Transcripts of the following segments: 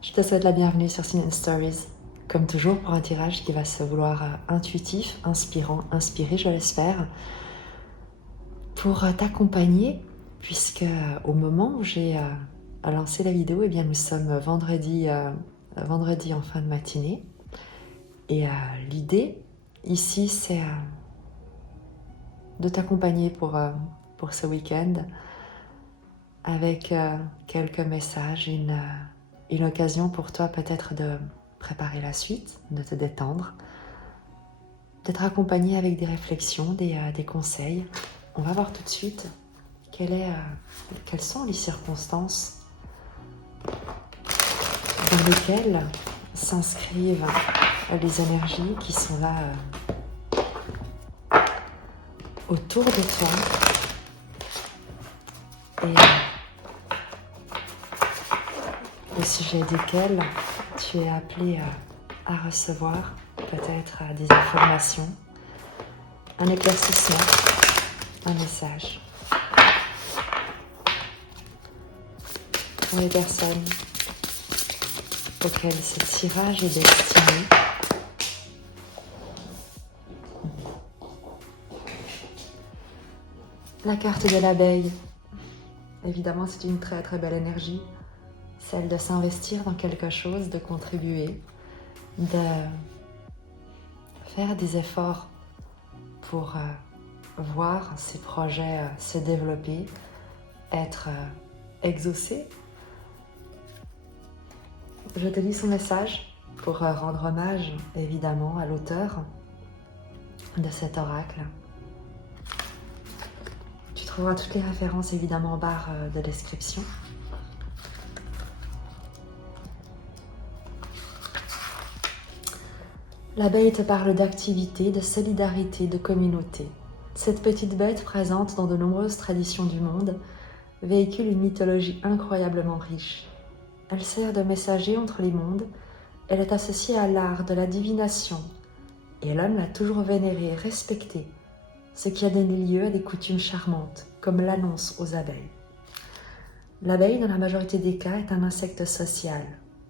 Je te souhaite la bienvenue sur Sinan Stories, comme toujours pour un tirage qui va se vouloir intuitif, inspirant, inspiré, je l'espère, pour t'accompagner, puisque au moment où j'ai lancé la vidéo, eh bien nous sommes vendredi en fin de matinée, et l'idée ici c'est de t'accompagner pour ce week-end avec quelques messages, une occasion pour toi peut-être de préparer la suite, de te détendre, d'être accompagné avec des réflexions, des conseils. On va voir tout de suite quelles sont les circonstances dans lesquelles s'inscrivent les énergies qui sont là autour de toi et au sujet desquelles tu es appelé à recevoir peut-être des informations, un éclaircissement, un message. Pour les personnes auxquelles ce tirage est destiné, la carte de l'abeille, évidemment c'est une très très belle énergie, celle de s'investir dans quelque chose, de contribuer, de faire des efforts pour voir ses projets se développer, être exaucés. Je te lis son message pour rendre hommage évidemment à l'auteur de cet oracle. Tu trouveras toutes les références évidemment en barre de description. L'abeille te parle d'activité, de solidarité, de communauté. Cette petite bête présente dans de nombreuses traditions du monde véhicule une mythologie incroyablement riche. Elle sert de messager entre les mondes, elle est associée à l'art de la divination et l'homme l'a toujours vénérée et respectée, ce qui a donné lieu à des coutumes charmantes, comme l'annonce aux abeilles. L'abeille, dans la majorité des cas, est un insecte social.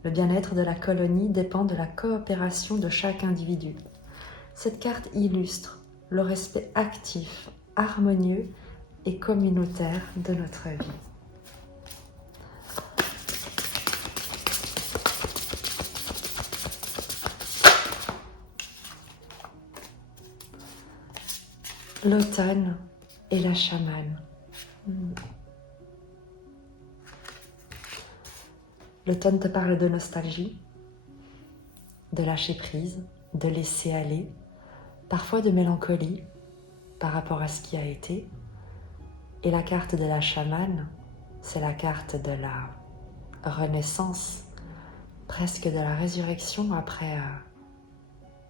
Le bien-être de la colonie dépend de la coopération de chaque individu. Cette carte illustre le respect actif, harmonieux et communautaire de notre vie. L'automne et la chamane. L'automne te parle de nostalgie, de lâcher prise, de laisser aller, parfois de mélancolie par rapport à ce qui a été. Et la carte de la chamane, c'est la carte de la renaissance, presque de la résurrection après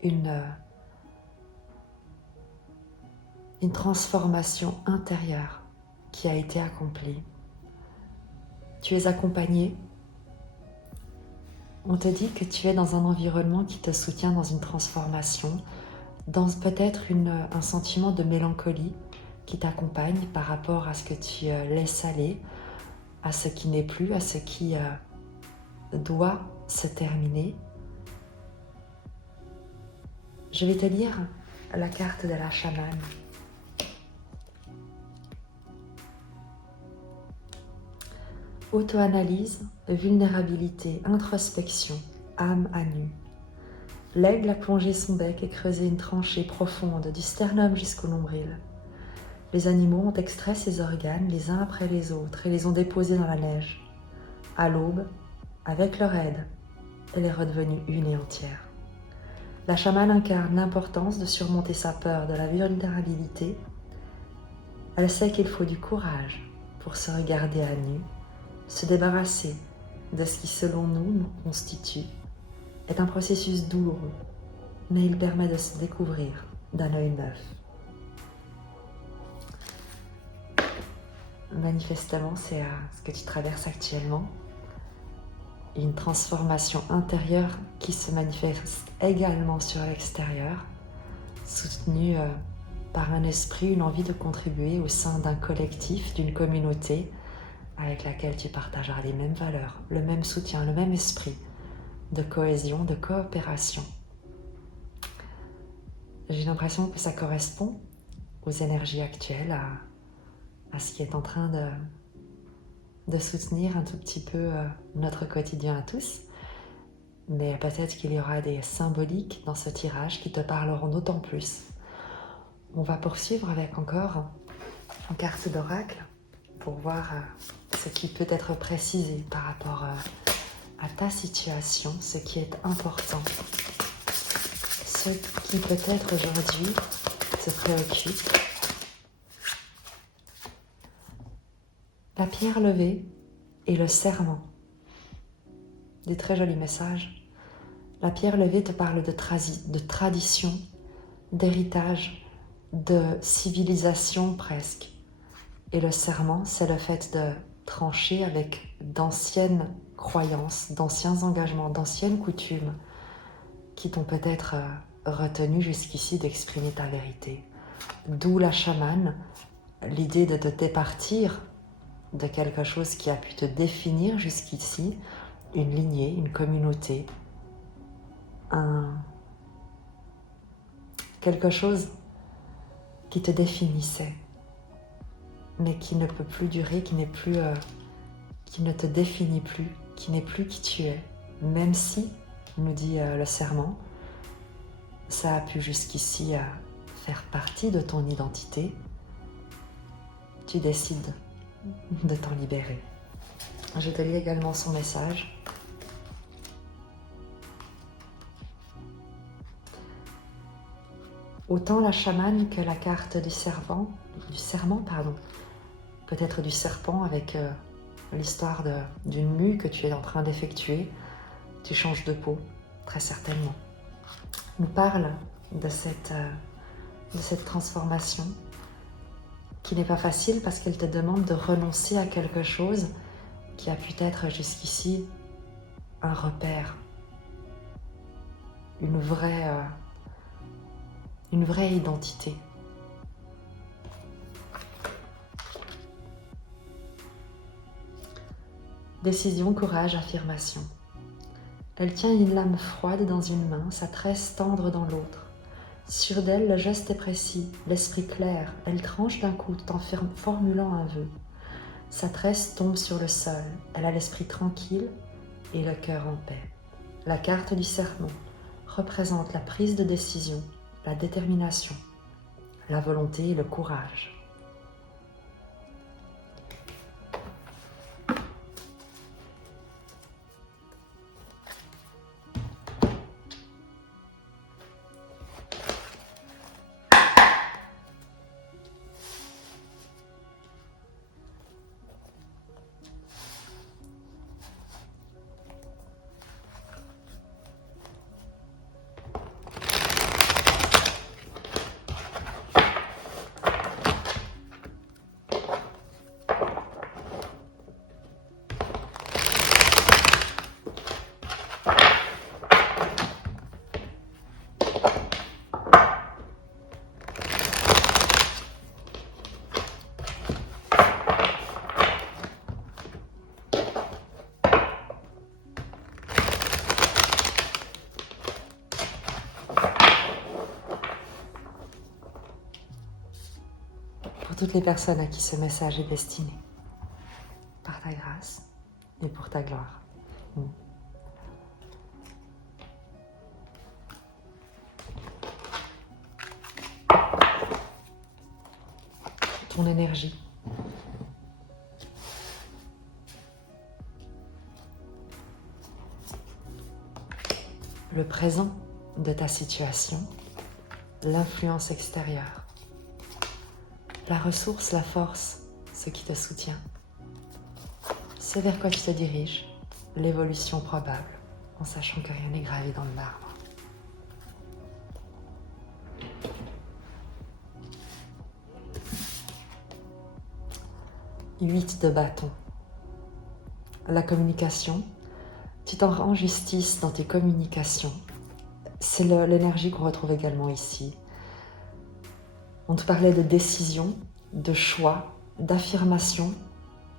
une transformation intérieure qui a été accomplie. Tu es accompagné. On te dit que tu es dans un environnement qui te soutient dans une transformation, dans peut-être un sentiment de mélancolie qui t'accompagne par rapport à ce que tu laisses aller, à ce qui n'est plus, à ce qui doit se terminer. Je vais te lire la carte de la chamane. Auto-analyse, vulnérabilité, introspection, âme à nu. L'aigle a plongé son bec et creusé une tranchée profonde du sternum jusqu'au nombril. Les animaux ont extrait ses organes les uns après les autres et les ont déposés dans la neige. À l'aube, avec leur aide, elle est redevenue une et entière. La chamane incarne l'importance de surmonter sa peur de la vulnérabilité. Elle sait qu'il faut du courage pour se regarder à nu, se débarrasser de ce qui, selon nous, nous constitue, est un processus douloureux, mais il permet de se découvrir d'un œil neuf. Manifestement, c'est ce que tu traverses actuellement. Une transformation intérieure qui se manifeste également sur l'extérieur. soutenu par un esprit, une envie de contribuer au sein d'un collectif, d'une communauté avec laquelle tu partageras les mêmes valeurs, le même soutien, le même esprit de cohésion, de coopération. J'ai l'impression que ça correspond aux énergies actuelles, à ce qui est en train de soutenir un tout petit peu notre quotidien à tous. Mais peut-être qu'il y aura des symboliques dans ce tirage qui te parleront d'autant plus. On va poursuivre avec encore une carte d'oracle pour voir ce qui peut être précisé par rapport à ta situation, ce qui est important, ce qui peut-être aujourd'hui te préoccupe. La pierre levée et le serment. Des très jolis messages. La pierre levée te parle de tradition, d'héritage, de civilisation presque. Et le serment, c'est le fait de trancher avec d'anciennes croyances, d'anciens engagements, d'anciennes coutumes qui t'ont peut-être retenu jusqu'ici d'exprimer ta vérité. D'où la chamane, l'idée de te départir de quelque chose qui a pu te définir jusqu'ici, une lignée, une communauté, quelque chose qui te définissait, mais qui ne peut plus durer, qui ne te définit plus, qui n'est plus qui tu es. Même si, nous dit le serment, ça a pu jusqu'ici faire partie de ton identité, tu décides de t'en libérer. Je te lis également son message. Autant la chamane que la carte du serment, peut-être du serpent avec l'histoire d'une mue que tu es en train d'effectuer, tu changes de peau, très certainement. Nous parle de cette transformation qui n'est pas facile parce qu'elle te demande de renoncer à quelque chose qui a pu être jusqu'ici un repère, une vraie identité. Décision, courage, affirmation. Elle tient une lame froide dans une main, sa tresse tendre dans l'autre. Sur d'elle, le geste est précis, l'esprit clair. Elle tranche d'un coup, en formulant un vœu. Sa tresse tombe sur le sol. Elle a l'esprit tranquille et le cœur en paix. La carte du serment représente la prise de décision, la détermination, la volonté et le courage. Pour toutes les personnes à qui ce message est destiné, par ta grâce et pour ta gloire. Ton énergie. Le présent de ta situation, l'influence extérieure. La ressource, la force, ce qui te soutient. C'est vers quoi tu te diriges, l'évolution probable, en sachant que rien n'est gravé dans le marbre. Huit de bâton. La communication. Tu t'en rends justice dans tes communications. C'est l'énergie qu'on retrouve également ici. On te parlait de décision, de choix, d'affirmation,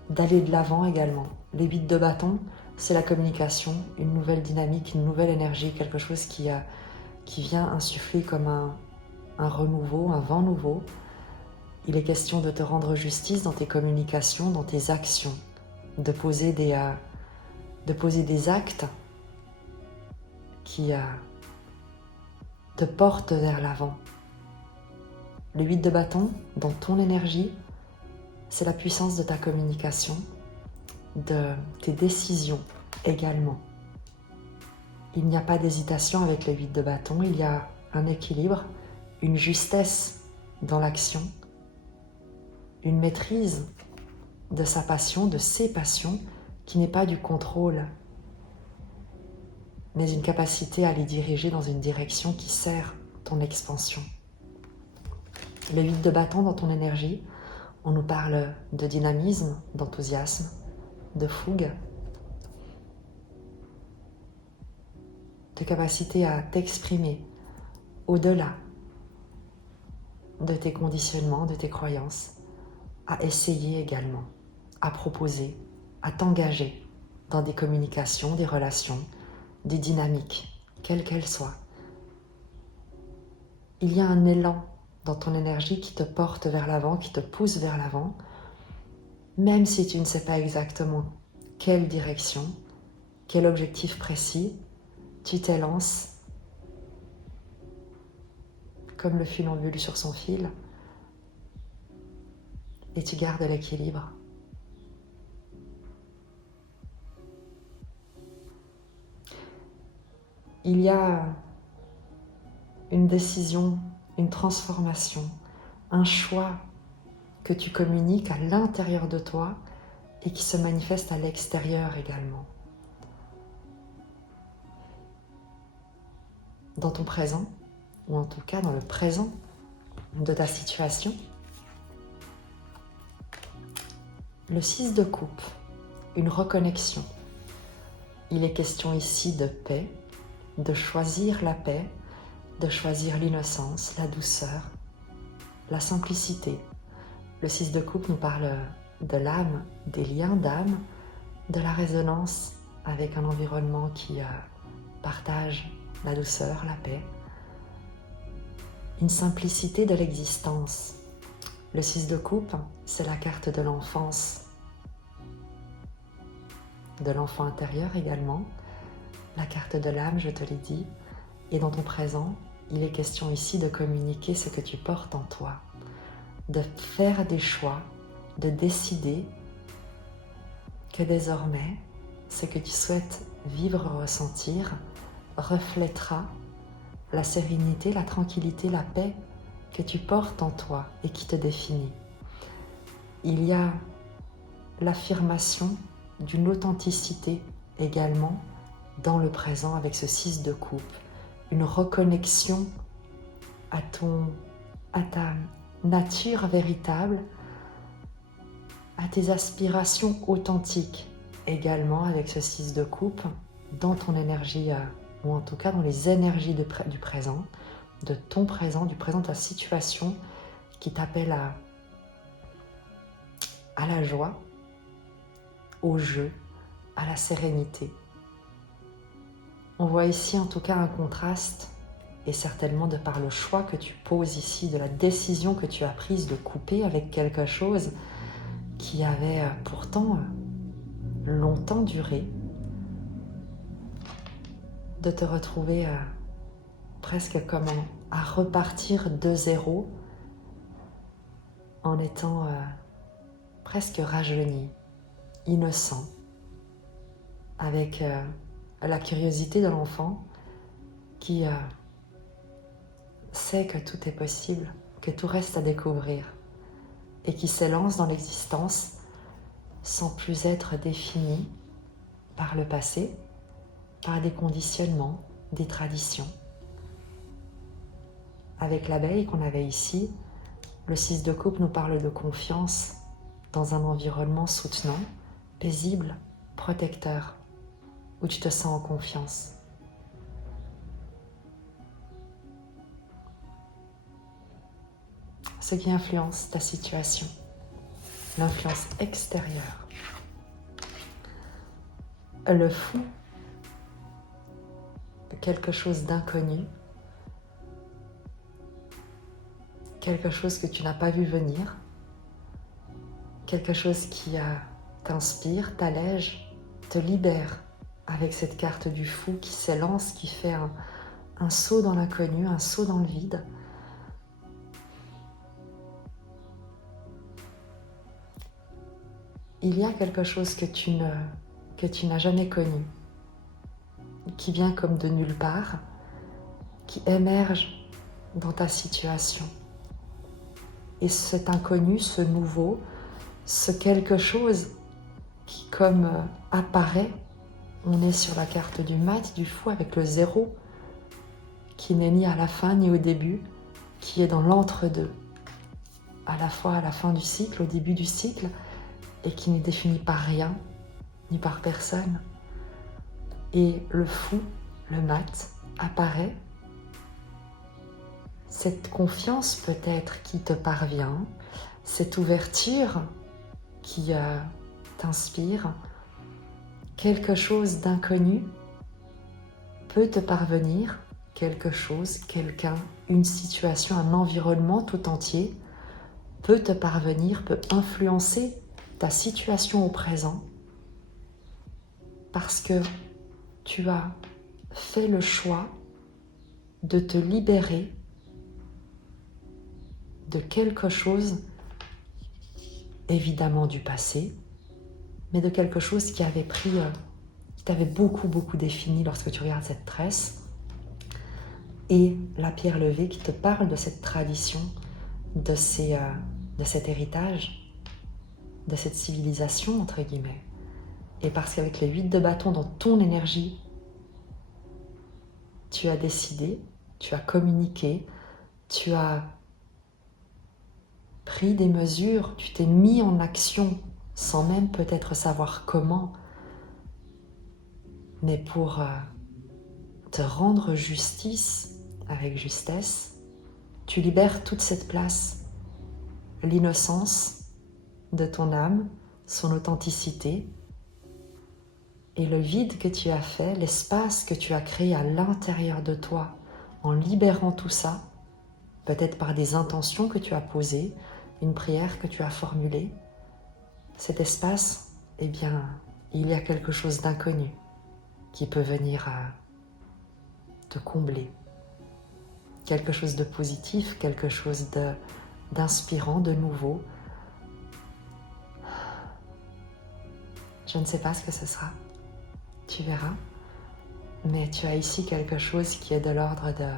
d'aller de l'avant également. Les 8 de bâton, c'est la communication, une nouvelle dynamique, une nouvelle énergie, quelque chose qui vient insuffler comme un renouveau, un vent nouveau. Il est question de te rendre justice dans tes communications, dans tes actions, de poser des actes qui te portent vers l'avant. Le 8 de bâton, dans ton énergie, c'est la puissance de ta communication, de tes décisions également. Il n'y a pas d'hésitation avec les 8 de bâton, il y a un équilibre, une justesse dans l'action, une maîtrise de sa passion, de ses passions, qui n'est pas du contrôle, mais une capacité à les diriger dans une direction qui sert ton expansion. Le 8 de bâton dans ton énergie, on nous parle de dynamisme, d'enthousiasme, de fougue, de capacité à t'exprimer au-delà de tes conditionnements, de tes croyances, à essayer également, à proposer, à t'engager dans des communications, des relations, des dynamiques, quelles qu'elles soient. Il y a un élan dans ton énergie qui te porte vers l'avant, qui te pousse vers l'avant, même si tu ne sais pas exactement quelle direction, quel objectif précis, tu t'élances comme le funambule sur son fil et tu gardes l'équilibre. Il y a une décision, une transformation, un choix que tu communiques à l'intérieur de toi et qui se manifeste à l'extérieur également. Dans ton présent, ou en tout cas dans le présent de ta situation. Le 6 de coupe, une reconnexion. Il est question ici de paix, de choisir la paix, de choisir l'innocence, la douceur, la simplicité. Le 6 de coupe nous parle de l'âme, des liens d'âme, de la résonance avec un environnement qui partage la douceur, la paix. Une simplicité de l'existence. Le 6 de coupe, c'est la carte de l'enfance, de l'enfant intérieur également, la carte de l'âme, je te l'ai dit, et dans ton présent, il est question ici de communiquer ce que tu portes en toi, de faire des choix, de décider que désormais, ce que tu souhaites vivre, ressentir, reflètera la sérénité, la tranquillité, la paix que tu portes en toi et qui te définit. Il y a l'affirmation d'une authenticité également dans le présent avec ce 6 de coupe, une reconnexion à ta nature véritable, à tes aspirations authentiques également avec ce 6 de coupe dans ton énergie, ou en tout cas dans les énergies du présent, de ton présent, du présent de ta situation qui t'appelle à la joie, au jeu, à la sérénité. On voit ici en tout cas un contraste, et certainement de par le choix que tu poses ici, de la décision que tu as prise de couper avec quelque chose qui avait pourtant longtemps duré, de te retrouver presque comme à repartir de zéro en étant presque rajeuni, innocent, avec la curiosité de l'enfant qui sait que tout est possible, que tout reste à découvrir et qui s'élance dans l'existence sans plus être défini par le passé, par des conditionnements, des traditions. Avec l'abeille qu'on avait ici, le 6 de coupe nous parle de confiance dans un environnement soutenant, paisible, protecteur, où tu te sens en confiance. ce qui influence ta situation, l'influence extérieure. Le fou, quelque chose d'inconnu, quelque chose que tu n'as pas vu venir, quelque chose qui t'inspire, t'allège, te libère avec cette carte du fou qui s'élance, qui fait un saut dans l'inconnu, un saut dans le vide. Il y a quelque chose que tu n'as jamais connu, qui vient comme de nulle part, qui émerge dans ta situation. Et cet inconnu, ce nouveau, ce quelque chose qui comme apparaît, on est sur la carte du mat, du fou avec le 0, qui n'est ni à la fin ni au début, qui est dans l'entre-deux, à la fois à la fin du cycle, au début du cycle, et qui n'est défini par rien, ni par personne. Et le fou, le mat, apparaît. Cette confiance peut-être qui te parvient, cette ouverture qui t'inspire, quelque chose d'inconnu peut te parvenir, quelque chose, quelqu'un, une situation, un environnement tout entier peut te parvenir, peut influencer ta situation au présent parce que tu as fait le choix de te libérer de quelque chose, évidemment du passé, mais de quelque chose qui avait qui t'avait beaucoup défini lorsque tu regardes cette tresse, et la pierre levée qui te parle de cette tradition, de cet héritage, de cette civilisation, entre guillemets. Et parce qu'avec les 8 de bâton dans ton énergie, tu as décidé, tu as communiqué, tu as pris des mesures, tu t'es mis en action sans même peut-être savoir comment, mais pour te rendre justice avec justesse, tu libères toute cette place, l'innocence de ton âme, son authenticité, et le vide que tu as fait, l'espace que tu as créé à l'intérieur de toi, en libérant tout ça, peut-être par des intentions que tu as posées, une prière que tu as formulée, cet espace, eh bien, il y a quelque chose d'inconnu qui peut venir te combler. Quelque chose de positif, quelque chose d'inspirant, de nouveau. Je ne sais pas ce que ce sera, tu verras, mais tu as ici quelque chose qui est de l'ordre de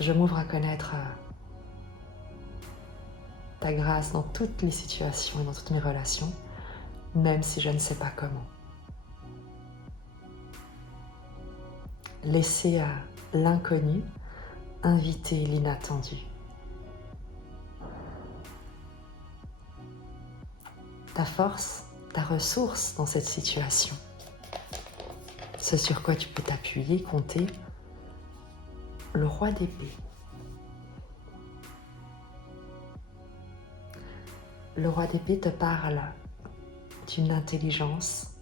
je m'ouvre à connaître ta grâce dans toutes les situations et dans toutes mes relations, même si je ne sais pas comment. Laisser l'inconnu inviter l'inattendu. Ta force, ta ressource dans cette situation, ce sur quoi tu peux t'appuyer, compter, le roi d'épée. Le roi d'épée te parle d'une intelligence,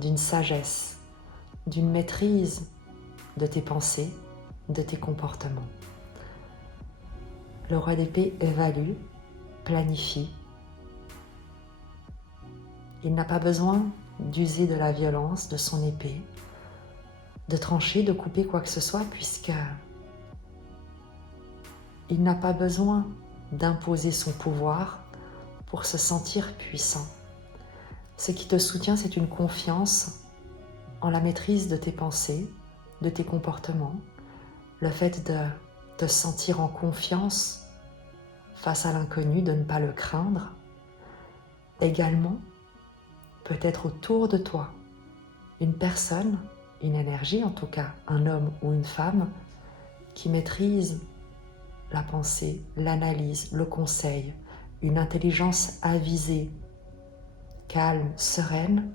d'une sagesse, d'une maîtrise de tes pensées, de tes comportements. Le roi d'épée évalue, planifie. Il n'a pas besoin d'user de la violence de son épée, de trancher, de couper quoi que ce soit, puisque il n'a pas besoin d'imposer son pouvoir pour se sentir puissant. Ce qui te soutient, c'est une confiance en la maîtrise de tes pensées, de tes comportements, le fait de te sentir en confiance face à l'inconnu, de ne pas le craindre. Également, peut-être autour de toi, une personne, une énergie en tout cas, un homme ou une femme, qui maîtrise la pensée, l'analyse, le conseil, une intelligence avisée, calme, sereine,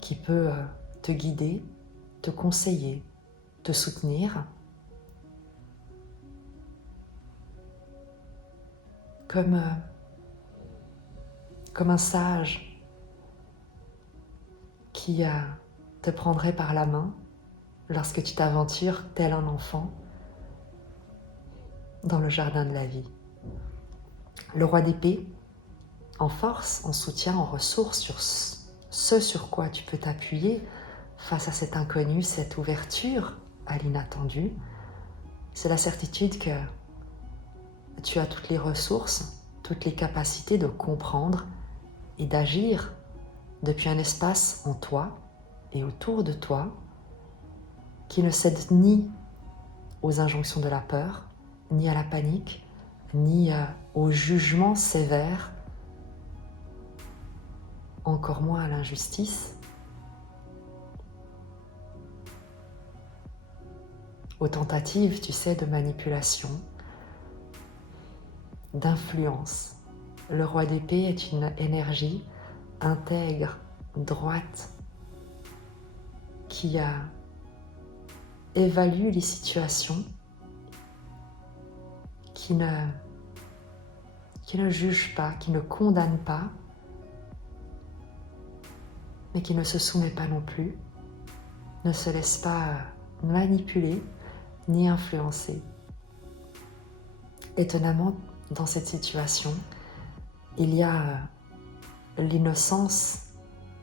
qui peut te guider, te conseiller, te soutenir. comme un sage qui te prendrait par la main lorsque tu t'aventures tel un enfant dans le jardin de la vie. Le roi d'épée, en force, en soutien, en ressources, sur ce sur quoi tu peux t'appuyer face à cet inconnu, cette ouverture à l'inattendu, c'est la certitude que tu as toutes les ressources, toutes les capacités de comprendre et d'agir depuis un espace en toi et autour de toi qui ne cède ni aux injonctions de la peur, ni à la panique, ni au jugement sévère, encore moins à l'injustice, aux tentatives, tu sais, de manipulation, d'influence. Le roi d'épée est une énergie intègre, droite, qui évalue les situations, qui ne juge pas, qui ne condamne pas, mais qui ne se soumet pas non plus, ne se laisse pas manipuler ni influencer. Étonnamment, dans cette situation, il y a l'innocence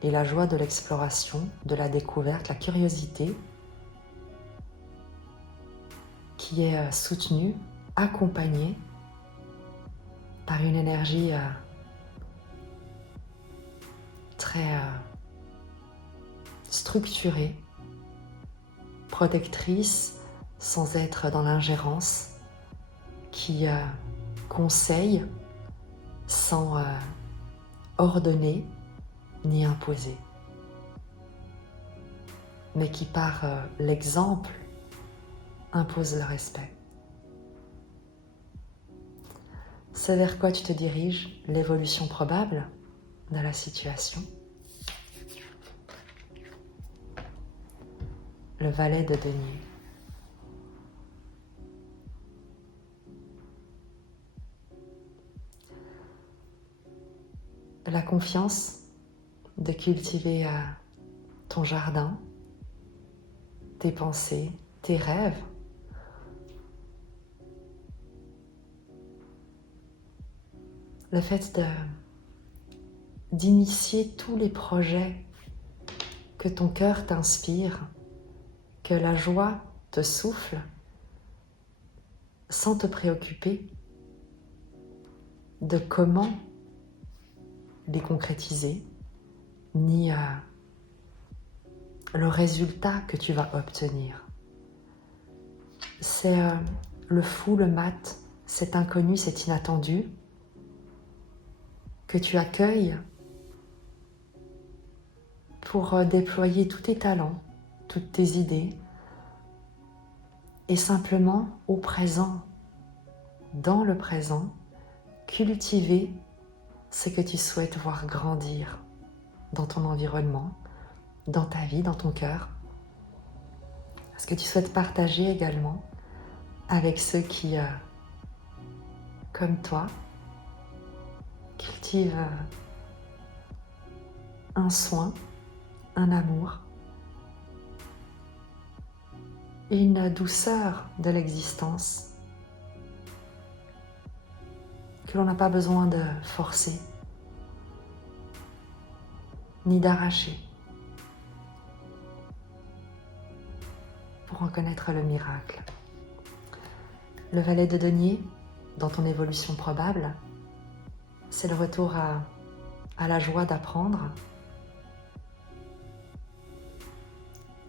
et la joie de l'exploration, de la découverte, la curiosité qui est soutenue, accompagnée par une énergie très structurée, protectrice, sans être dans l'ingérence, qui conseille sans ordonner ni imposer, mais qui par l'exemple impose le respect. C'est vers quoi tu te diriges, l'évolution probable de la situation. Le valet de denier. La confiance de cultiver ton jardin, tes pensées, tes rêves. Le fait d'initier tous les projets que ton cœur t'inspire, que la joie te souffle, sans te préoccuper de comment les concrétiser, ni le résultat que tu vas obtenir. C'est le fou, le mat, cet inconnu, cet inattendu que tu accueilles pour déployer tous tes talents, toutes tes idées et simplement au présent, dans le présent, cultiver ce que tu souhaites voir grandir dans ton environnement, dans ta vie, dans ton cœur, ce que tu souhaites partager également avec ceux qui, comme toi, cultivent un soin, un amour, une douceur de l'existence que l'on n'a pas besoin de forcer ni d'arracher pour en connaître le miracle. Le valet de denier, dans ton évolution probable, c'est le retour à la joie d'apprendre,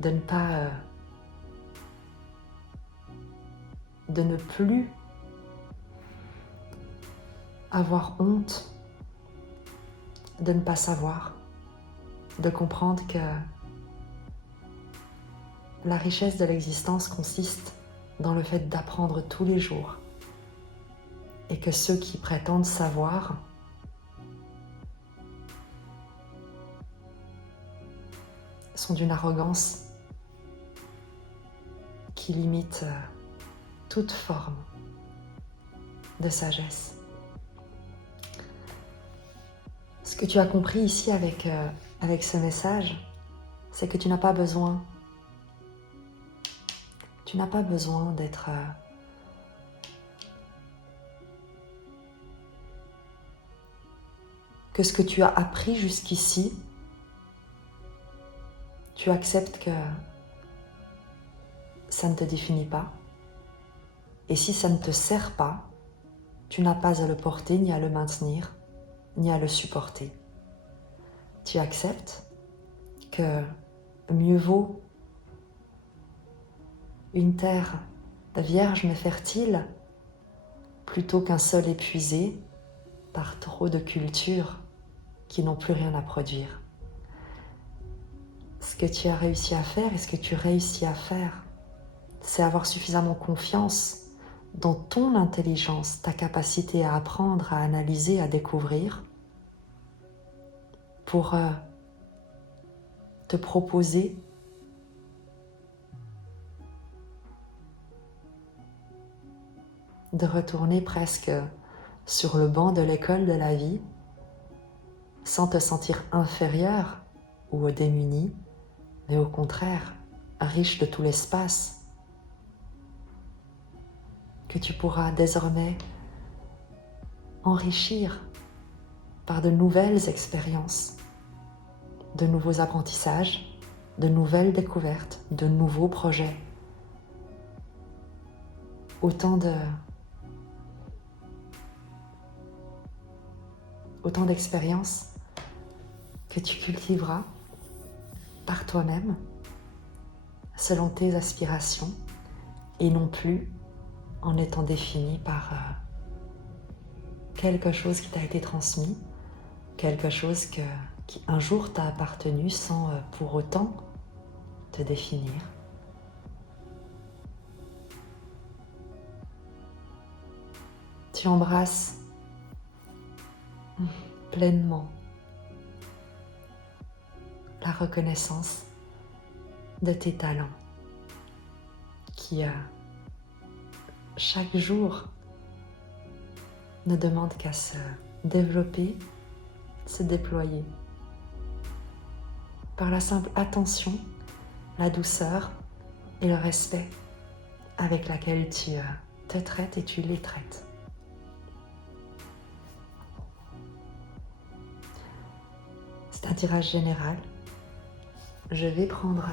de ne plus avoir honte de ne pas savoir, de comprendre que la richesse de l'existence consiste dans le fait d'apprendre tous les jours et que ceux qui prétendent savoir sont d'une arrogance qui limite toute forme de sagesse. Ce que tu as compris ici avec ce message, c'est que tu n'as pas besoin. Tu n'as pas besoin d'être que ce que tu as appris jusqu'ici, tu acceptes que ça ne te définit pas. Et si ça ne te sert pas, tu n'as pas à le porter, ni à le maintenir, ni à le supporter. Tu acceptes que mieux vaut une terre vierge mais fertile plutôt qu'un sol épuisé par trop de cultures qui n'ont plus rien à produire. Ce que tu as réussi à faire et ce que tu réussis à faire, c'est avoir suffisamment confiance dans ton intelligence, ta capacité à apprendre, à analyser, à découvrir, pour te proposer de retourner presque sur le banc de l'école de la vie sans te sentir inférieur ou démuni, mais au contraire, riche de tout l'espace que tu pourras désormais enrichir par de nouvelles expériences, de nouveaux apprentissages, de nouvelles découvertes, de nouveaux projets. Autant d'expériences que tu cultiveras par toi-même, selon tes aspirations, et non plus en étant défini par quelque chose qui t'a été transmis, quelque chose qui un jour t'a appartenu sans pour autant te définir. Tu embrasses pleinement la reconnaissance de tes talents qui chaque jour ne demandent qu'à se développer, se déployer par la simple attention, la douceur et le respect avec laquelle tu te traites et tu les traites. C'est un tirage général. Je vais prendre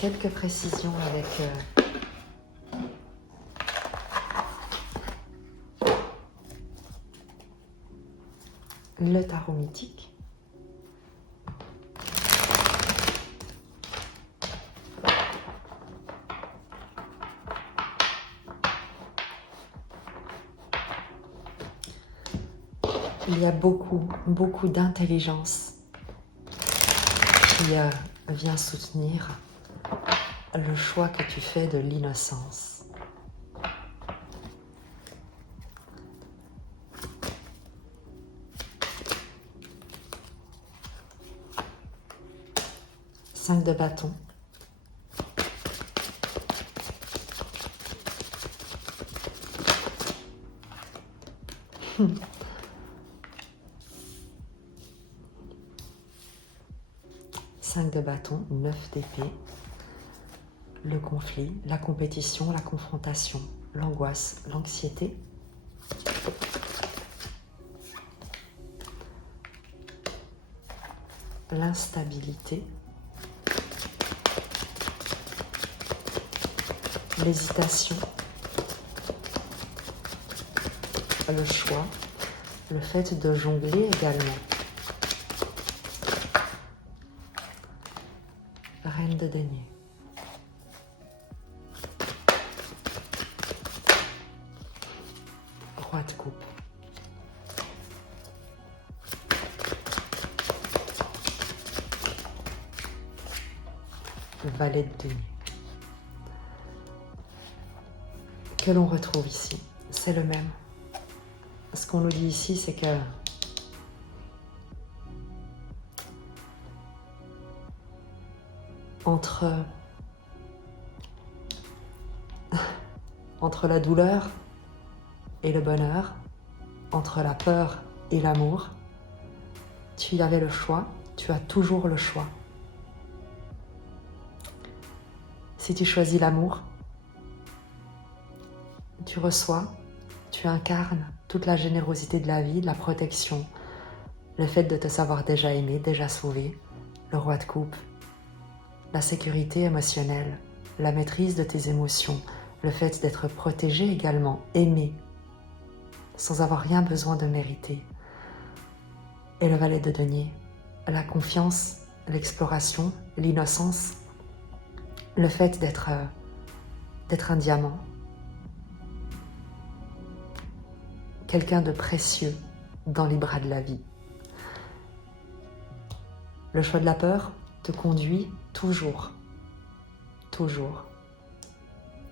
quelques précisions avec le tarot mythique. Il y a beaucoup d'intelligence qui vient soutenir le choix que tu fais de l'innocence. Cinq de bâton. Cinq de bâton, 9 d'épée, le conflit, la compétition, la confrontation, l'angoisse, l'anxiété. L'instabilité, l'hésitation, le choix, le fait de jongler également. Reine de denier. Roi de coupe. Valet de denier. Que l'on retrouve ici, c'est le même. Ce qu'on nous dit ici, c'est que entre la douleur et le bonheur, entre la peur et l'amour, tu avais le choix, tu as toujours le choix. Si tu choisis l'amour, tu reçois, tu incarnes toute la générosité de la vie, de la protection, le fait de te savoir déjà aimé, déjà sauvé, le roi de coupe, la sécurité émotionnelle, la maîtrise de tes émotions, le fait d'être protégé également, aimé, sans avoir rien besoin de mériter. Et le valet de denier, la confiance, l'exploration, l'innocence, le fait d'être un diamant, quelqu'un de précieux dans les bras de la vie. Le choix de la peur te conduit toujours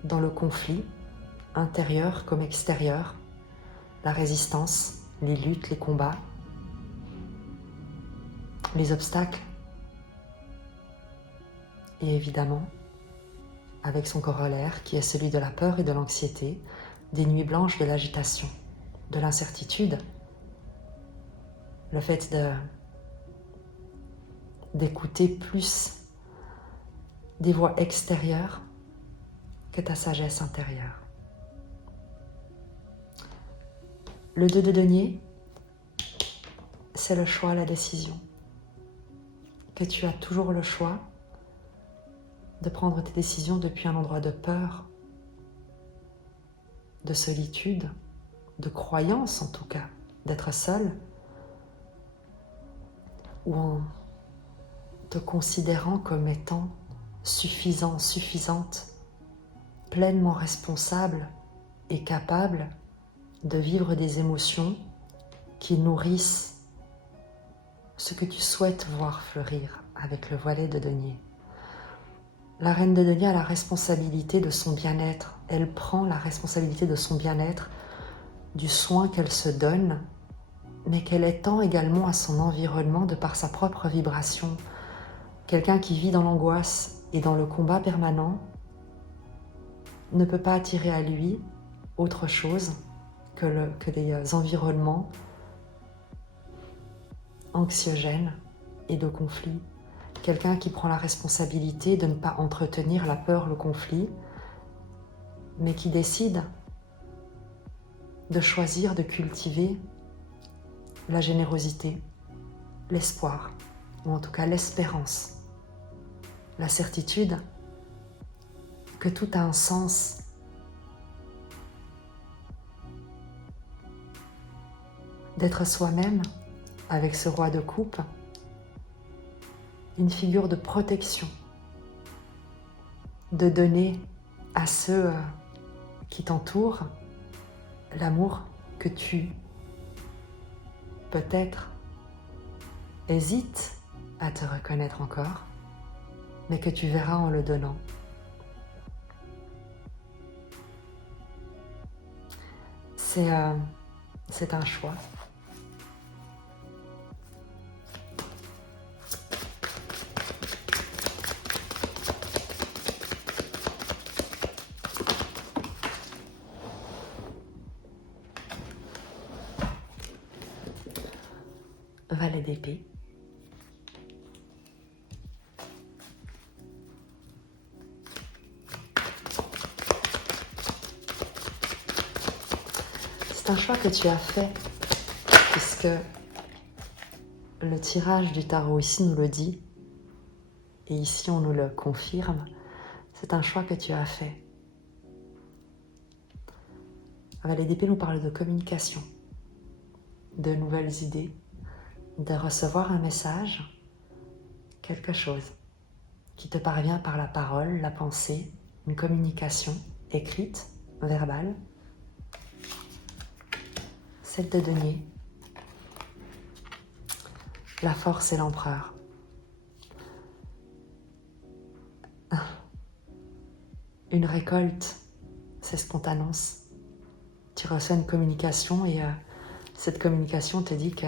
dans le conflit, intérieur comme extérieur, la résistance, les luttes, les combats, les obstacles, et évidemment, avec son corollaire qui est celui de la peur et de l'anxiété, des nuits blanches de l'agitation, de l'incertitude, le fait d'écouter plus des voix extérieures que ta sagesse intérieure. Le 2 de denier, c'est le choix, la décision. Que tu as toujours le choix de prendre tes décisions depuis un endroit de peur, de solitude, de croyance en tout cas, d'être seul, ou en te considérant comme étant suffisant, suffisante, pleinement responsable et capable de vivre des émotions qui nourrissent ce que tu souhaites voir fleurir avec le valet de denier. La reine de denier a la responsabilité de son bien-être. Elle prend la responsabilité de son bien-être, du soin qu'elle se donne, mais qu'elle étend également à son environnement de par sa propre vibration. Quelqu'un qui vit dans l'angoisse et dans le combat permanent ne peut pas attirer à lui autre chose que des environnements anxiogènes et de conflits. Quelqu'un qui prend la responsabilité de ne pas entretenir la peur, le conflit, mais qui décide de choisir de cultiver la générosité, l'espoir, ou en tout cas l'espérance, la certitude que tout a un sens. D'être soi-même avec ce roi de coupe, une figure de protection, de donner à ceux qui t'entourent l'amour que tu, peut-être, hésites à te reconnaître encore, mais que tu verras en le donnant. C'est un choix. Valet d'épée. C'est un choix que tu as fait, puisque le tirage du tarot ici nous le dit, et ici on nous le confirme, c'est un choix que tu as fait. Valet d'épée nous parle de communication, de nouvelles idées, de recevoir un message, quelque chose qui te parvient par la parole, la pensée, une communication écrite, verbale. 7 de denier, la force et l'empereur. Une récolte, c'est ce qu'on t'annonce. Tu reçois une communication et cette communication te dit que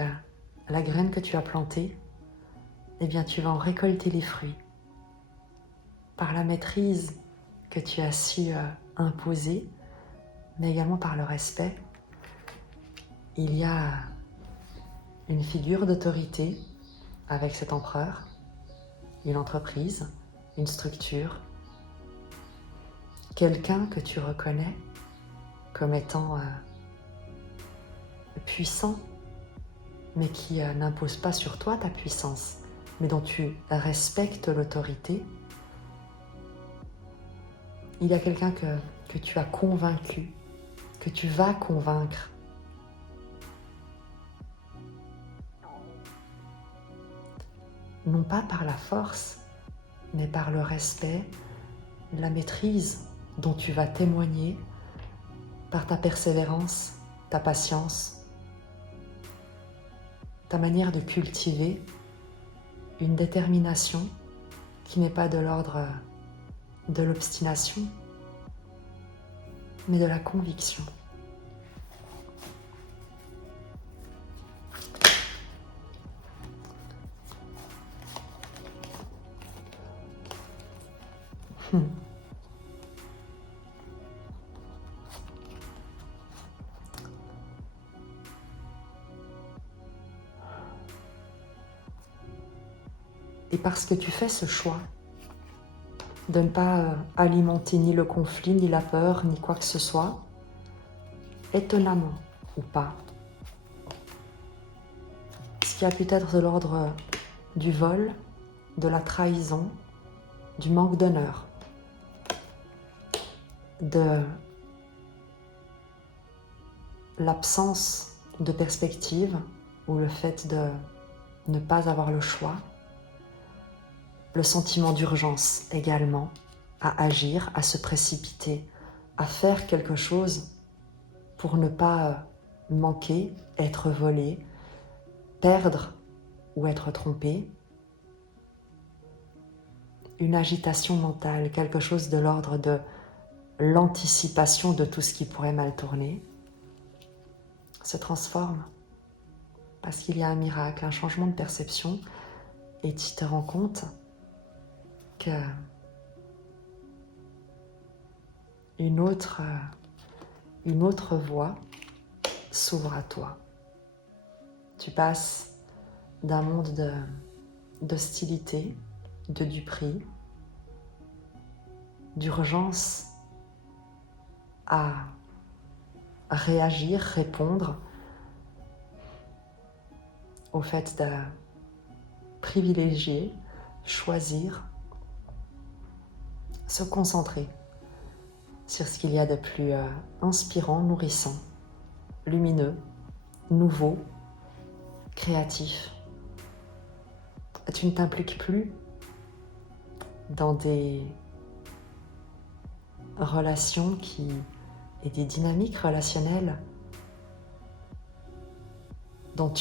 la graine que tu as plantée, eh bien tu vas en récolter les fruits. Par la maîtrise que tu as su imposer, mais également par le respect, il y a une figure d'autorité avec cet empereur, une entreprise, une structure, quelqu'un que tu reconnais comme étant puissant, mais qui n'impose pas sur toi ta puissance, mais dont tu respectes l'autorité. Il y a quelqu'un que tu as convaincu, que tu vas convaincre. Non pas par la force, mais par le respect, la maîtrise dont tu vas témoigner, par ta persévérance, ta patience, ta manière de cultiver une détermination qui n'est pas de l'ordre de l'obstination, mais de la conviction. Et parce que tu fais ce choix de ne pas alimenter ni le conflit, ni la peur, ni quoi que ce soit, étonnamment ou pas, ce qui a pu être de l'ordre du vol, de la trahison, du manque d'honneur, de l'absence de perspective ou le fait de ne pas avoir le choix, le sentiment d'urgence également à agir, à se précipiter, à faire quelque chose pour ne pas manquer, être volé, perdre ou être trompé, une agitation mentale, quelque chose de l'ordre de l'anticipation de tout ce qui pourrait mal tourner, se transforme parce qu'il y a un miracle, un changement de perception et tu te rends compte que une autre voie s'ouvre à toi. Tu passes d'un monde d'hostilité, de duperie, d'urgence à réagir, répondre au fait de privilégier, choisir, se concentrer sur ce qu'il y a de plus inspirant, nourrissant, lumineux, nouveau, créatif. Tu ne t'impliques plus dans des relations et des dynamiques relationnelles dont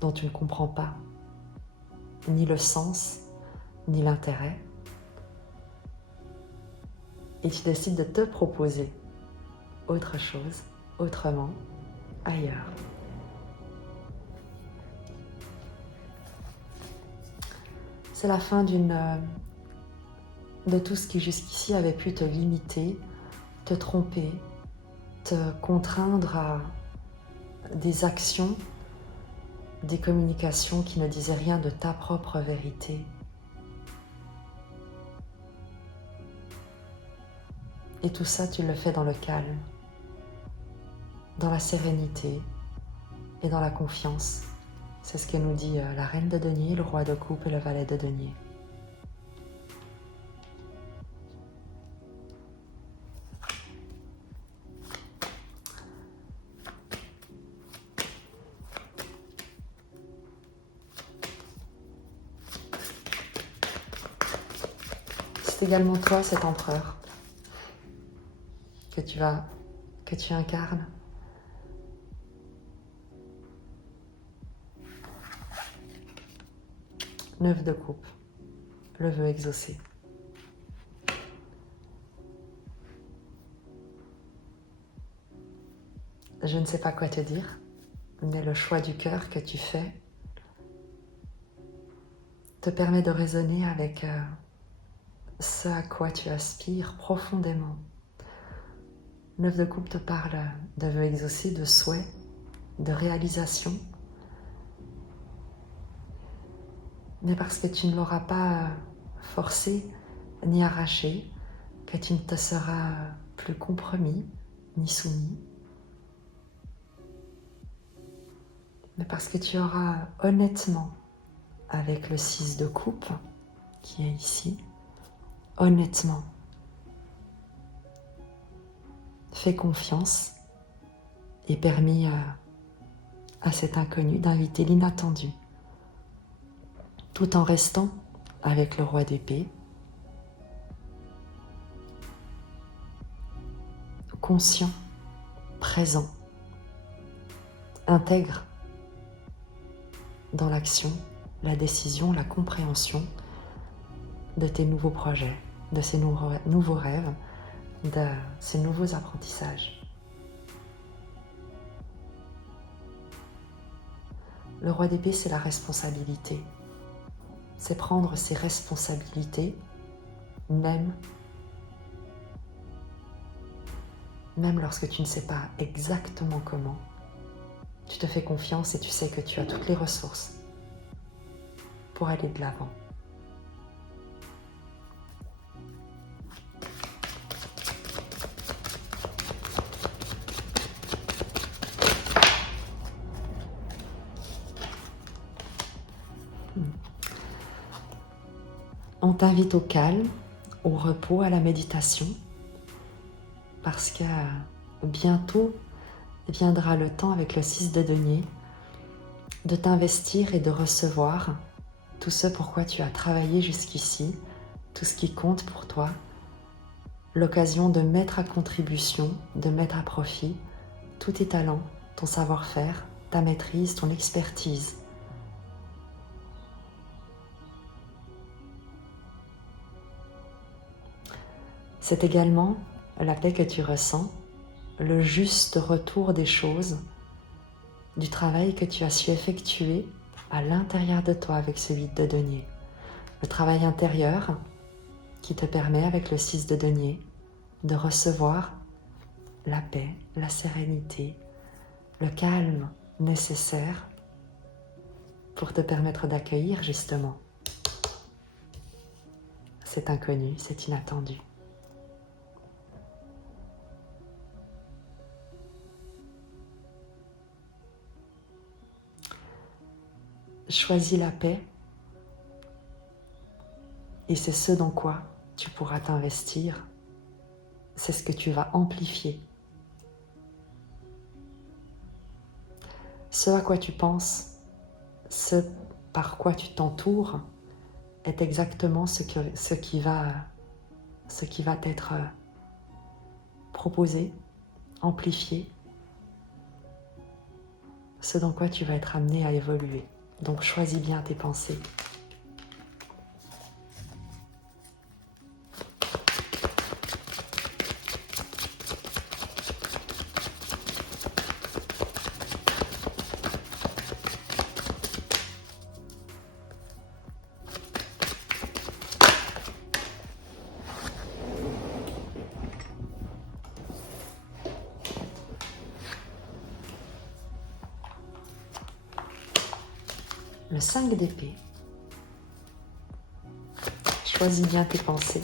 dont tu ne comprends pas ni le sens, ni l'intérêt. Et tu décides de te proposer autre chose, autrement, ailleurs. C'est la fin de tout ce qui jusqu'ici avait pu te limiter, te tromper, te contraindre à des actions, des communications qui ne disaient rien de ta propre vérité. Et tout ça, tu le fais dans le calme, dans la sérénité et dans la confiance. C'est ce que nous dit la reine de denier, le roi de coupe et le valet de denier. C'est également toi, cet empereur, que tu incarnes. Neuf de coupe, le vœu exaucé. Je ne sais pas quoi te dire, mais le choix du cœur que tu fais te permet de raisonner avec ce à quoi tu aspires profondément. 9 de coupe te parle de vœux exaucés, de souhaits, de réalisation. Mais parce que tu ne l'auras pas forcé ni arraché, que tu ne te seras plus compromis ni soumis. Mais parce que tu auras honnêtement, avec le 6 de coupe qui est ici, honnêtement, fais confiance et permis à cet inconnu d'inviter l'inattendu, tout en restant avec le roi d'épée, conscient, présent, intègre dans l'action, la décision, la compréhension de tes nouveaux projets, de ces nouveaux rêves, de ces nouveaux apprentissages. Le roi d'épée, c'est la responsabilité. C'est prendre ses responsabilités, même lorsque tu ne sais pas exactement comment. Tu te fais confiance et tu sais que tu as toutes les ressources pour aller de l'avant. On t'invite au calme, au repos, à la méditation, parce que bientôt viendra le temps avec le 6 de denier de t'investir et de recevoir tout ce pourquoi tu as travaillé jusqu'ici, tout ce qui compte pour toi, l'occasion de mettre à contribution, de mettre à profit tous tes talents, ton savoir-faire, ta maîtrise, ton expertise. C'est également la paix que tu ressens, le juste retour des choses, du travail que tu as su effectuer à l'intérieur de toi avec ce 8 de denier. Le travail intérieur qui te permet avec le 6 de denier de recevoir la paix, la sérénité, le calme nécessaire pour te permettre d'accueillir justement cet inconnu, cet inattendu. Choisis la paix et c'est ce dans quoi tu pourras t'investir, c'est ce que tu vas amplifier. Ce à quoi tu penses, ce par quoi tu t'entoures est exactement ce qui va t'être proposé, amplifié, ce dans quoi tu vas être amené à évoluer. Donc choisis bien tes pensées. Le 5 d'épée. Choisis bien tes pensées.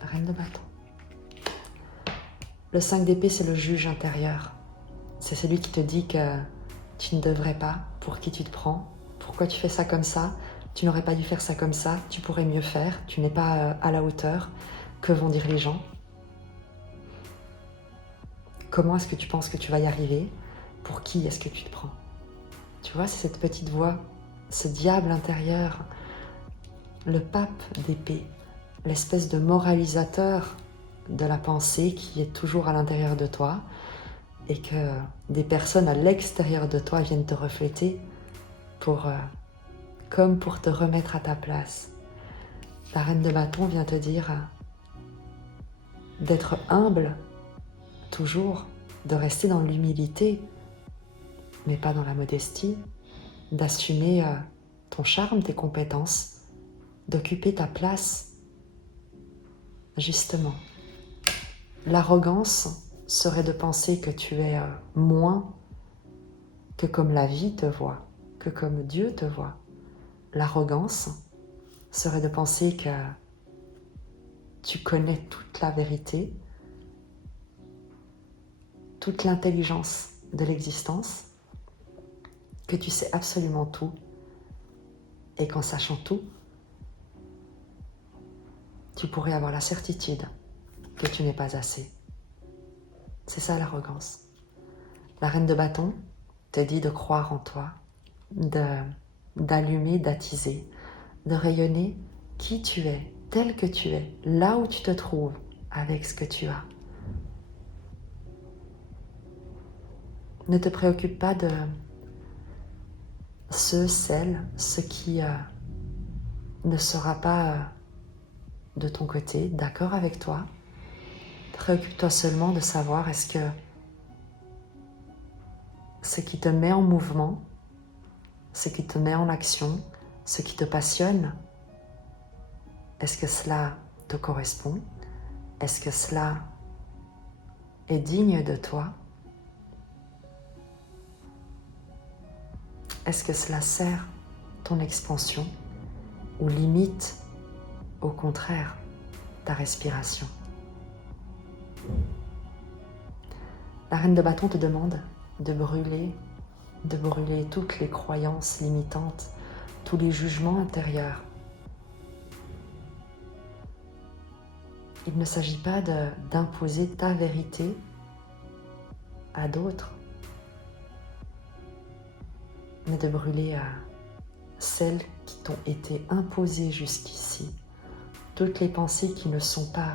Reine de bâton. Le 5 d'épée, c'est le juge intérieur. C'est celui qui te dit que tu ne devrais pas, pour qui tu te prends, pourquoi tu fais ça comme ça, tu n'aurais pas dû faire ça comme ça, tu pourrais mieux faire, tu n'es pas à la hauteur, que vont dire les gens ? Comment est-ce que tu penses que tu vas y arriver ? Pour qui est-ce que tu te prends ? Tu vois, c'est cette petite voix, ce diable intérieur, le pape d'épée, l'espèce de moralisateur de la pensée qui est toujours à l'intérieur de toi et que des personnes à l'extérieur de toi viennent te refléter comme pour te remettre à ta place. La reine de bâton vient te dire d'être humble, toujours, de rester dans l'humilité, mais pas dans la modestie, d'assumer ton charme, tes compétences, d'occuper ta place, justement. L'arrogance serait de penser que tu es moins que comme la vie te voit, que comme Dieu te voit. L'arrogance serait de penser que tu connais toute la vérité, toute l'intelligence de l'existence, que tu sais absolument tout, et qu'en sachant tout, tu pourrais avoir la certitude que tu n'es pas assez. C'est ça l'arrogance. La reine de bâton te dit de croire en toi, d'allumer, d'attiser, de rayonner qui tu es, tel que tu es, là où tu te trouves, avec ce que tu as. Ne te préoccupe pas de ce qui ne sera pas de ton côté, d'accord avec toi. Préoccupe-toi seulement de savoir est-ce que ce qui te met en mouvement, ce qui te met en action, ce qui te passionne, est-ce que cela te correspond? Est-ce que cela est digne de toi? Est-ce que cela sert ton expansion ou limite, au contraire, ta respiration? La reine de bâton te demande de brûler toutes les croyances limitantes, tous les jugements intérieurs. Il ne s'agit pas d'imposer ta vérité à d'autres, mais de brûler celles qui t'ont été imposées jusqu'ici, toutes les pensées qui ne sont pas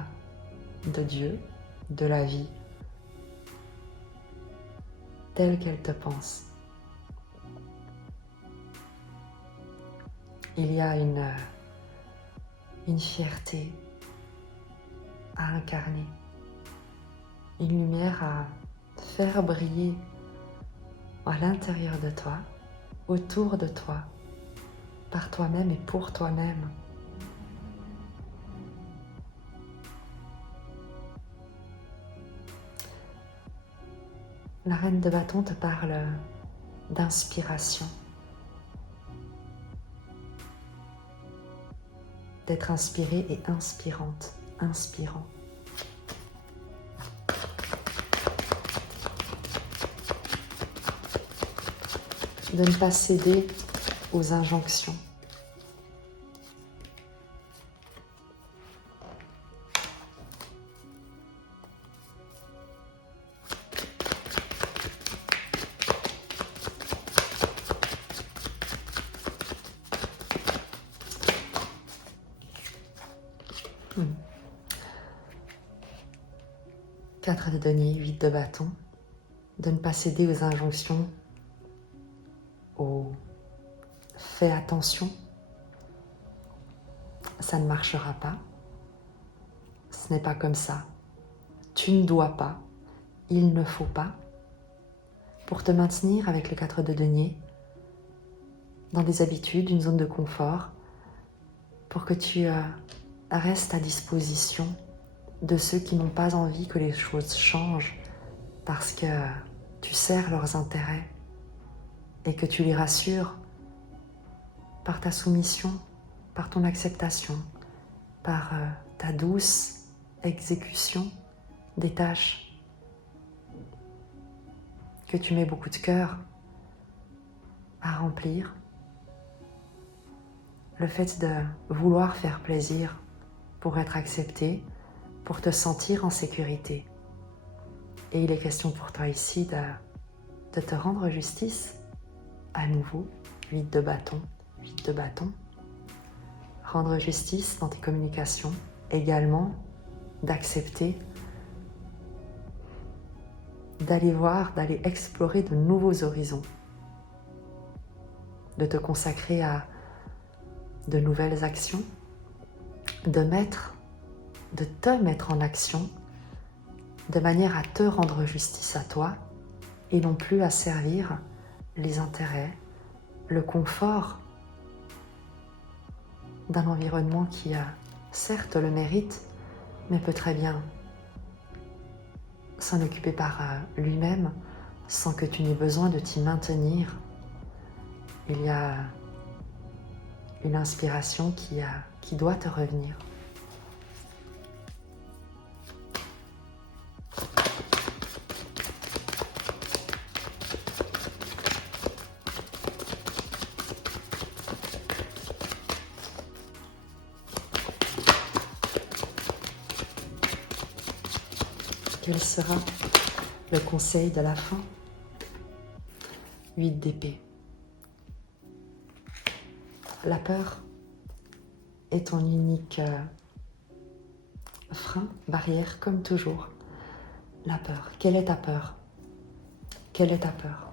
de Dieu, de la vie, telles qu'elles te pensent. Il y a une fierté à incarner, une lumière à faire briller à l'intérieur de toi, autour de toi, par toi-même et pour toi-même. La reine de bâton te parle d'inspiration, d'être inspirée et inspirante, inspirant. De ne pas céder aux injonctions. Quatre de denier, 8 de bâton. De ne pas céder aux injonctions, aux fais attention, ça ne marchera pas, ce n'est pas comme ça, tu ne dois pas, il ne faut pas, pour te maintenir avec le 4 de denier dans des habitudes, une zone de confort, pour que tu restes à disposition de ceux qui n'ont pas envie que les choses changent parce que tu sers leurs intérêts et que tu les rassures par ta soumission, par ton acceptation, par ta douce exécution des tâches, que tu mets beaucoup de cœur à remplir. Le fait de vouloir faire plaisir pour être accepté, pour te sentir en sécurité. Et il est question pour toi ici de te rendre justice à nouveau, 8 de bâton, 8 de bâton. Rendre justice dans tes communications, également d'accepter, d'aller voir, d'aller explorer de nouveaux horizons, de te consacrer à de nouvelles actions, de te mettre en action de manière à te rendre justice à toi et non plus à servir les intérêts, le confort d'un environnement qui a certes le mérite, mais peut très bien s'en occuper par lui-même sans que tu n'aies besoin de t'y maintenir. Il y a une inspiration qui doit te revenir. Quel sera le conseil de la fin? 8 d'épée. La peur est ton unique frein, barrière, comme toujours. La peur. Quelle est ta peur? Quelle est ta peur?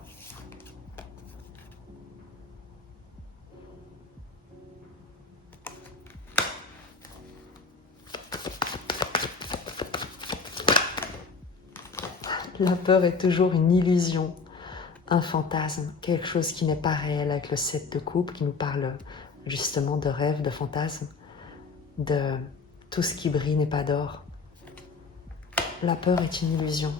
La peur est toujours une illusion, un fantasme, quelque chose qui n'est pas réel, avec le 7 de coupe qui nous parle justement de rêve, de fantasme, de tout ce qui brille n'est pas d'or. La peur est une illusion.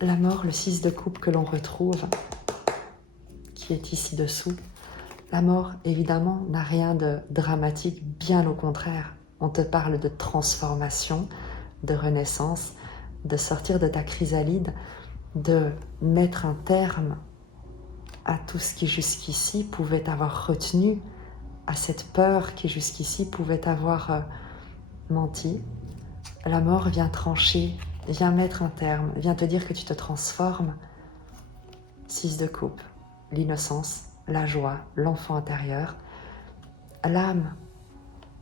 La mort, le 6 de coupe que l'on retrouve, qui est ici dessous, la mort, évidemment, n'a rien de dramatique, bien au contraire. On te parle de transformation, de renaissance, de sortir de ta chrysalide, de mettre un terme à tout ce qui jusqu'ici pouvait t'avoir retenu, à cette peur qui jusqu'ici pouvait t'avoir menti. La mort vient trancher, vient mettre un terme, vient te dire que tu te transformes. 6 de coupe, l'innocence, la joie, l'enfant intérieur. L'âme,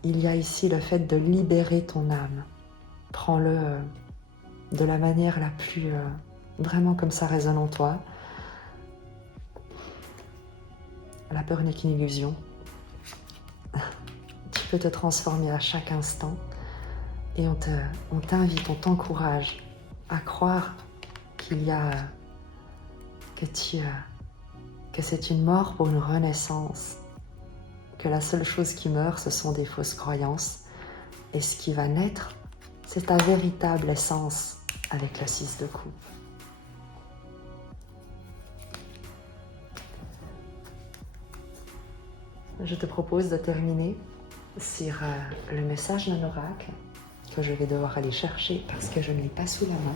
il y a ici le fait de libérer ton âme. Prends-le de la manière la plus vraiment comme ça résonne en toi. La peur n'est qu'une illusion. Tu peux te transformer à chaque instant et on t'invite, on t'encourage à croire qu'il y a que c'est une mort pour une renaissance, que la seule chose qui meurt, ce sont des fausses croyances, et ce qui va naître, c'est ta véritable essence avec le 6 de coupe. Je te propose de terminer sur le message d'un oracle que je vais devoir aller chercher parce que je ne l'ai pas sous la main.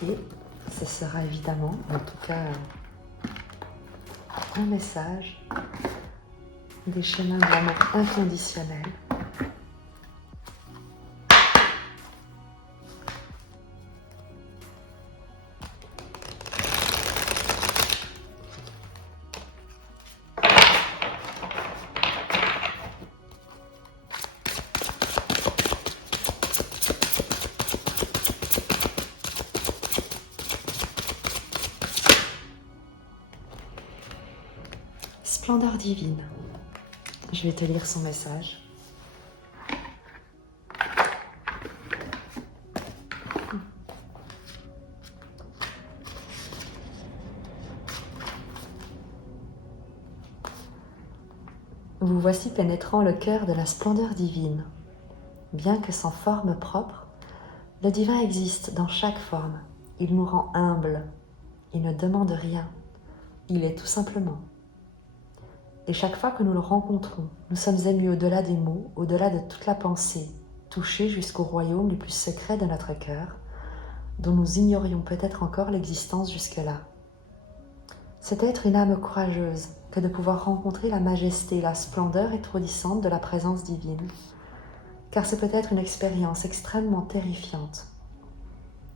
Et ce sera évidemment, en tout cas, un message des chemins de l'amour inconditionnel. Splendeur divine. Je vais te lire son message. Vous voici pénétrant le cœur de la splendeur divine. Bien que sans forme propre, le divin existe dans chaque forme. Il nous rend humbles. Il ne demande rien. Il est tout simplement. Et chaque fois que nous le rencontrons, nous sommes émus au-delà des mots, au-delà de toute la pensée, touchés jusqu'au royaume le plus secret de notre cœur, dont nous ignorions peut-être encore l'existence jusque-là. C'est être une âme courageuse que de pouvoir rencontrer la majesté et la splendeur étourdissante de la présence divine, car c'est peut-être une expérience extrêmement terrifiante.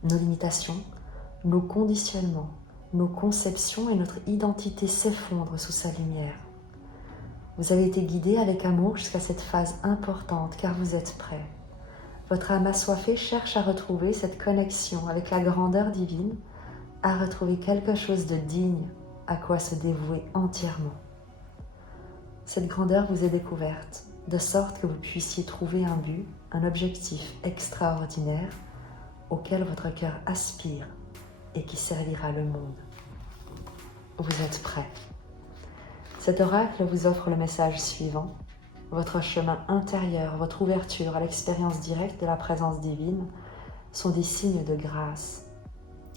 Nos limitations, nos conditionnements, nos conceptions et notre identité s'effondrent sous sa lumière. Vous avez été guidé avec amour jusqu'à cette phase importante car vous êtes prêt. Votre âme assoiffée cherche à retrouver cette connexion avec la grandeur divine, à retrouver quelque chose de digne à quoi se dévouer entièrement. Cette grandeur vous est découverte, de sorte que vous puissiez trouver un but, un objectif extraordinaire auquel votre cœur aspire et qui servira le monde. Vous êtes prêt. Cet oracle vous offre le message suivant. Votre chemin intérieur, votre ouverture à l'expérience directe de la présence divine sont des signes de grâce.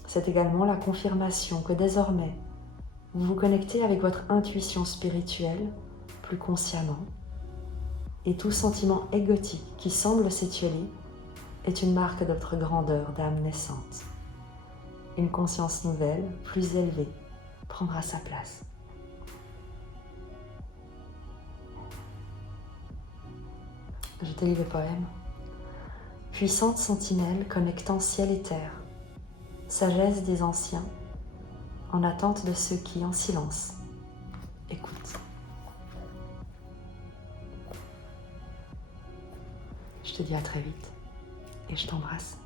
C'est également la confirmation que désormais, vous vous connectez avec votre intuition spirituelle plus consciemment et tout sentiment égotique qui semble s'étioler est une marque de votre grandeur d'âme naissante. Une conscience nouvelle, plus élevée, prendra sa place. Je te lis le poème. Puissante sentinelle connectant ciel et terre, sagesse des anciens, en attente de ceux qui, en silence, écoutent. Je te dis à très vite et je t'embrasse.